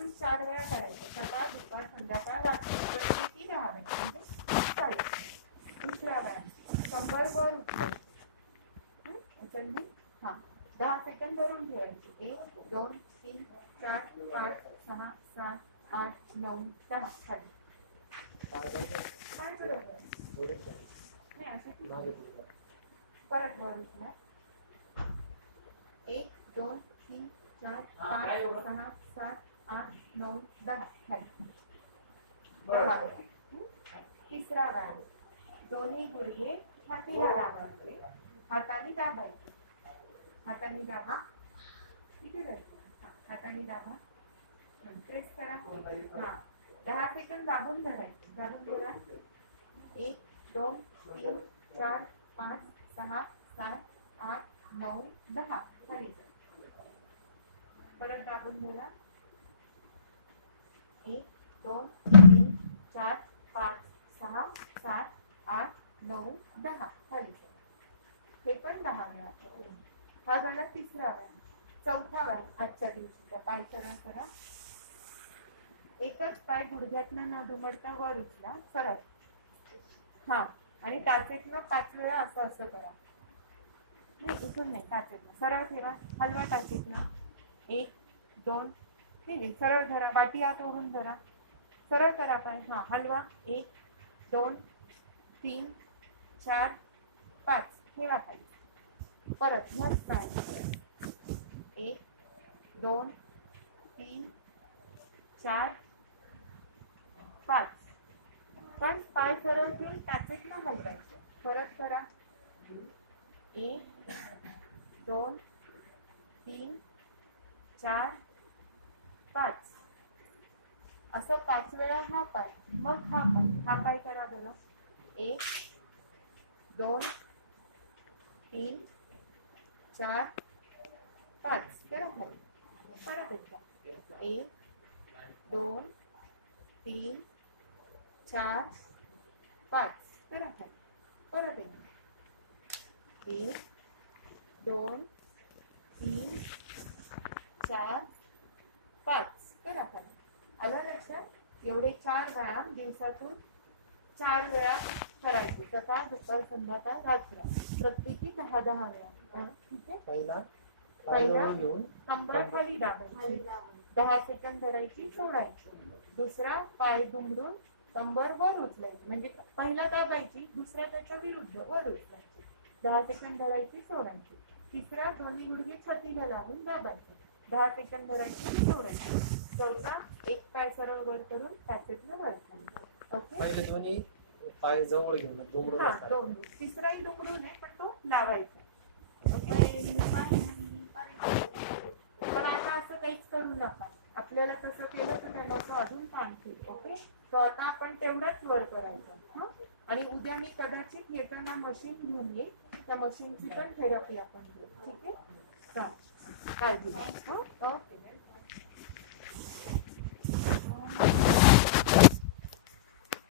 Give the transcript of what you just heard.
दिवसातून 4 वेळा करायचं. सकाळ दुपार संध्याकाळ रात्री किती 10 वेळा चालेल. दुसरा व्यायाम कंबर वर उचलली. हा 10 सेकंद धरून ठेवायची. 1 2 3 4 5 6 7 8 9 10 खाली. काय बरोबर नाही असं परत वर उचला. 1 2 3 4 5 6 7 8 9 10 खाली. तिसरा व्यायाम दोन्ही गुडघे छातीला दाबायचे. हाताने दाबायचे. हाताने दाबा. किती राहते? हाताने दाबा. प्रेस करा. हा 10 सेकंद दाबून धरायचे. दाबून धरा. 1 2 3 4 5 6 7 8 9 10 खाली. परत दाबून धरा. 1 2 3 4 5 6 7 8 9 10 खाली. हे पण 10 वेळा. हा झाला तिसरा व्यायाम. चौथा व्यायाम आजच्या दिवशीचा. पाय सरळ करा. एकच पाय गुडघ्यातनं न दुमडता वर उचला. सरळ. हा आणि टाचेतनं 5 वेळा असं असं करा. इथून नाही टाचेतनं सरळ ठेवा. हलवा टाचेतनं. 1 2 3 सरळ धरा. वाटी हात ओढून धरा. सरळ करा पाय. हा हलवा. 1 2 3 4 5 ठेवा पाय. परत मस्त पाय. 1 2 3 4 5 पण पाय सरळ ठेवून टाचेत न हलवायचे. परत करा. 1 2 3 4 5 असं 5 वेळा हा पाय. मग हा पाय करा बरं. 1 2 3 4 5 करा खाली. परत एकदा. 1 2 3 4 5 करा खाली. परत एकदा. 1 2 3 4 5 करा खाली. आलं लक्षात? एवढे 4 व्यायाम दिवसातून 4 वेळा करायचे. सकाळ दुपार संध्याकाळ रात्र प्रत्येकी 10-10 वेळा. ठीक आहे. पहिला कंबर खाली दाबायची. 10 सेकंद धरायची. सोडायची. दुसरा पाय दुमडून कंबर वर उचलायची. म्हणजे पहिला दाबायची. दुसरा त्याच्या विरुद्ध वर उचलायची. 10 सेकंद धरायची. सोडायची. तिसरा दोन्ही गुडघे छातीला लावून दाबायचे. 10 सेकंद धरायची. सोडायची. चौथा एक पाय सरळ वर करून टाचेतनं वर खाली. पहिले दोन्ही पाय जवळ घेऊन दुमडून. हा दोन. तिसराही दुमडून आहे पण तो लावायचा. पण आता असं काहीच करू नका. आपल्याला तसं केलं तर त्यांना असं अजून ताणतील. ओके. तर आता आपण तेवढाच वर करायचं. आणि उद्या मी कदाचित येताना मशीन घेऊन येईल. त्या मशीनची पण थेरपी आपण घेऊ. ठीक आहे. काळजी घ्या. ओके.